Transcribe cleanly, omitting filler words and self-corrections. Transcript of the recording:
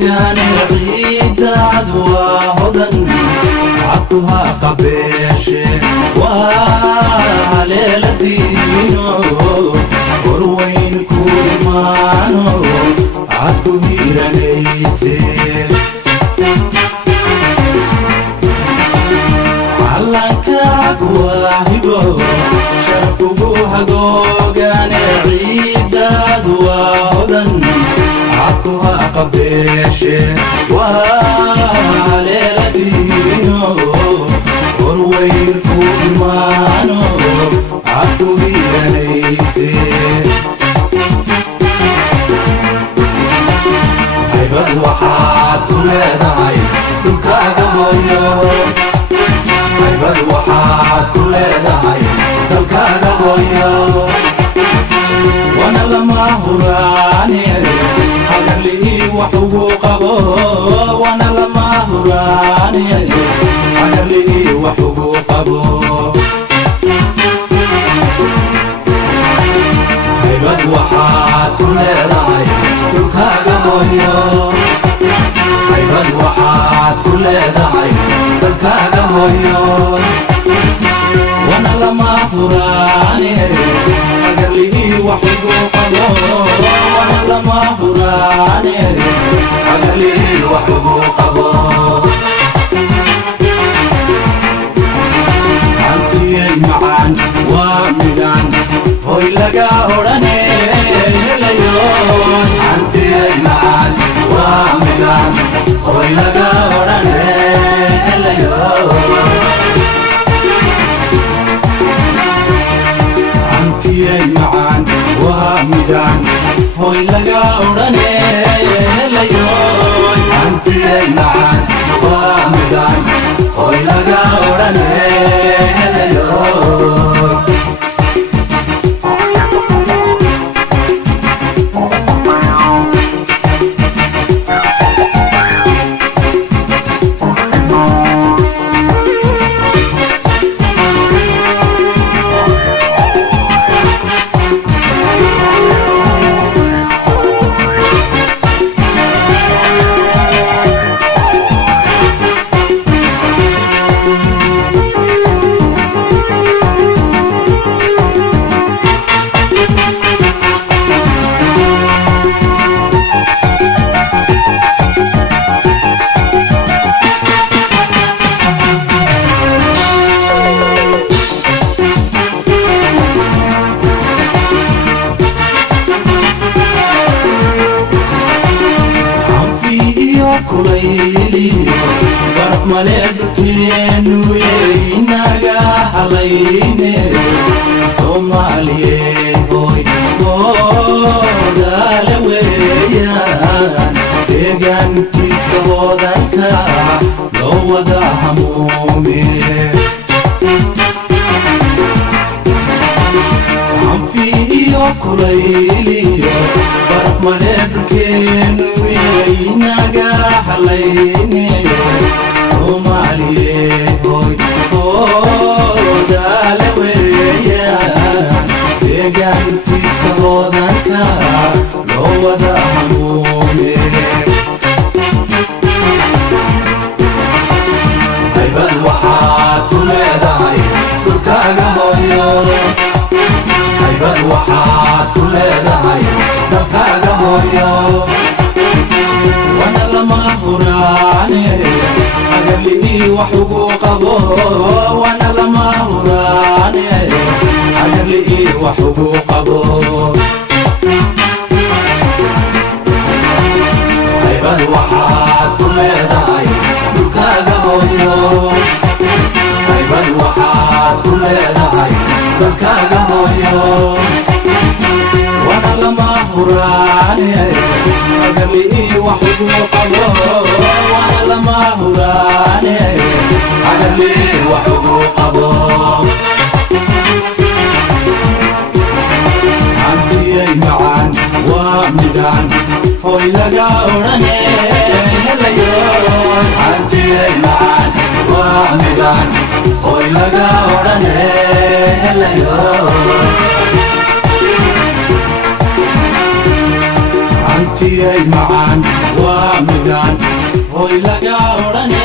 يعني عيداد وهدن عطها قبيش وعليل دينو وروين كورمانو عطو هيرا ليسي علنكاك واهبو شرفو هقوغان عيداد وهدن عطها قبيش وعليل دينو وروين كورمانو عطو هيرا ليسي هيبت وحاد كلها دلكاga hooyo haybad waxaad ku leedahay dalkaaga hooyo wana lama huraane hagarlihii wax ugu qabo wana lama huraane hagarlihii wax ugu qabo haybad waxaad ku leedahay dalkaaga hooyo haybad waxaad ku leedahay dalkaaga hooyo wana lama huraane hagarlihii wax ugu qabo wana lama huraane hagarlihii wax ugu qabo hantiyay macaan waa midaan hoy laga odhane helayo hantiyay macaan waa midaan hoy laga odhane helayo hantiyay macaan waa midaan hoy laga odhane helayo hantiyay macaan waa midaan hoy laga odhane helayo kulayliyo baraf maleedkeenu inaga halayne Soomaaliye hoy goodale weeyaan deegaankiisa wadanka loo wada hamuume anfiyo kulayliyo baraf maleedkeenu inaga halayne Soomaaliye hoy goodale weeyaan deegaankiisa wadanka loo wada hamuume haybad waxaad ku leedahay dhulkaaga hooyo haybad waxaad ku leedahay dalkaaga hooyo wana lama huraane hagarlihii wax ugu qabo wana lama huraane hagarlihii wax ugu qabo haybad waxaad ku leedahay dhulkaaga hooyo haybad waxaad ku leedahay dalkaaga hooyo wana lama huraane hagarlihii wax ugu qabo wana lama huraane hagarlihii wax ugu qabo hantiyay macaan waa midaan hoy laga odhane helayo hantiyay macaan waa midaan hoy laga odhane helayo hantiyay macaan waa midaan midaan hoy laga odhane